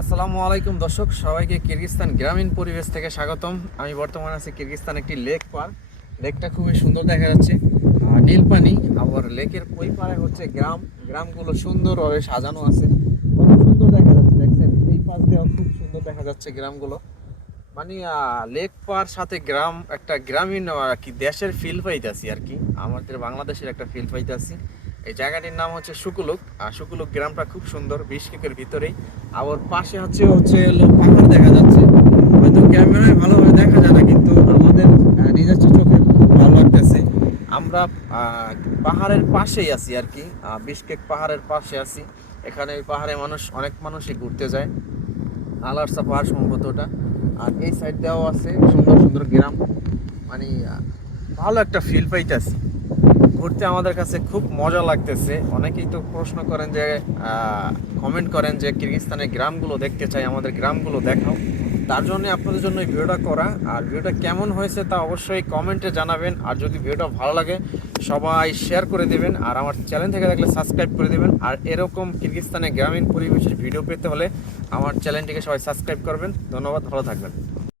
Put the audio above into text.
আসসালামু আলাইকুম দর্শক, সবাইকে কিরগিজস্তান গ্রামীণ পরিবেশ থেকে স্বাগতম। আমি বর্তমানে আছি কিরগিজস্তান একটি লেক পার। লেকটা খুবই সুন্দর দেখা যাচ্ছে, নীল পানি। আবার লেকের ওই পারে হচ্ছে গ্রামগুলো সুন্দরভাবে সাজানো আছে, কত সুন্দর দেখা যাচ্ছে। দেখছেন, এই পাশ দিয়েও খুব সুন্দর দেখা যাচ্ছে গ্রামগুলো। মানে লেক পার সাথে গ্রাম, একটা গ্রামীণ কি দেশের ফিল পাইতেছি আর কি, আমাদের বাংলাদেশের একটা ফিল পাইতেছি। এই জায়গাটির নাম হচ্ছে শুকুলুক। আর শুকুলুক গ্রামটা খুব সুন্দর, বিশকেকের ভিতরেই। আবার পাশে হচ্ছে হচ্ছে হলো পাহাড় দেখা যাচ্ছে। হয়তো ক্যামেরায় ভালোভাবে দেখা যায় না, কিন্তু আমাদের নিজস্ব চোখে খুব ভালো লাগতেছে। আমরা পাহাড়ের পাশেই আছি আর কি, বিশকেক পাহাড়ের পাশে আছি। এখানে ওই পাহাড়ে অনেক মানুষই ঘুরতে যায়। আলারসা পাহাড় সম্ভবত ওটা। আর এই সাইড দেওয়া আছে সুন্দর সুন্দর গ্রাম। মানে ভালো একটা ফিল পাইতেছি। ঘুরতে আমাদের কাছে খুব মজা লাগতেছে। অনেকেই তো প্রশ্ন করেন যে, কমেন্ট করেন যে কিরগিজস্তানের গ্রামগুলো দেখতে চাই, আমাদের গ্রামগুলো দেখাও। তার জন্য আপনাদের জন্য এই ভিডিওটা করা। আর ভিডিওটা কেমন হয়েছে তা অবশ্যই কমেন্টে জানাবেন। আর যদি ভিডিওটা ভালো লাগে সবাই শেয়ার করে দেবেন, আর আমার চ্যানেল থেকে থাকলে সাবস্ক্রাইব করে দেবেন। আর এরকম কিরগিজস্তানের গ্রামীণ পরিবেশের ভিডিও পেতে হলে আমার চ্যানেলটিকে সবাই সাবস্ক্রাইব করবেন। ধন্যবাদ, ভালো থাকবেন।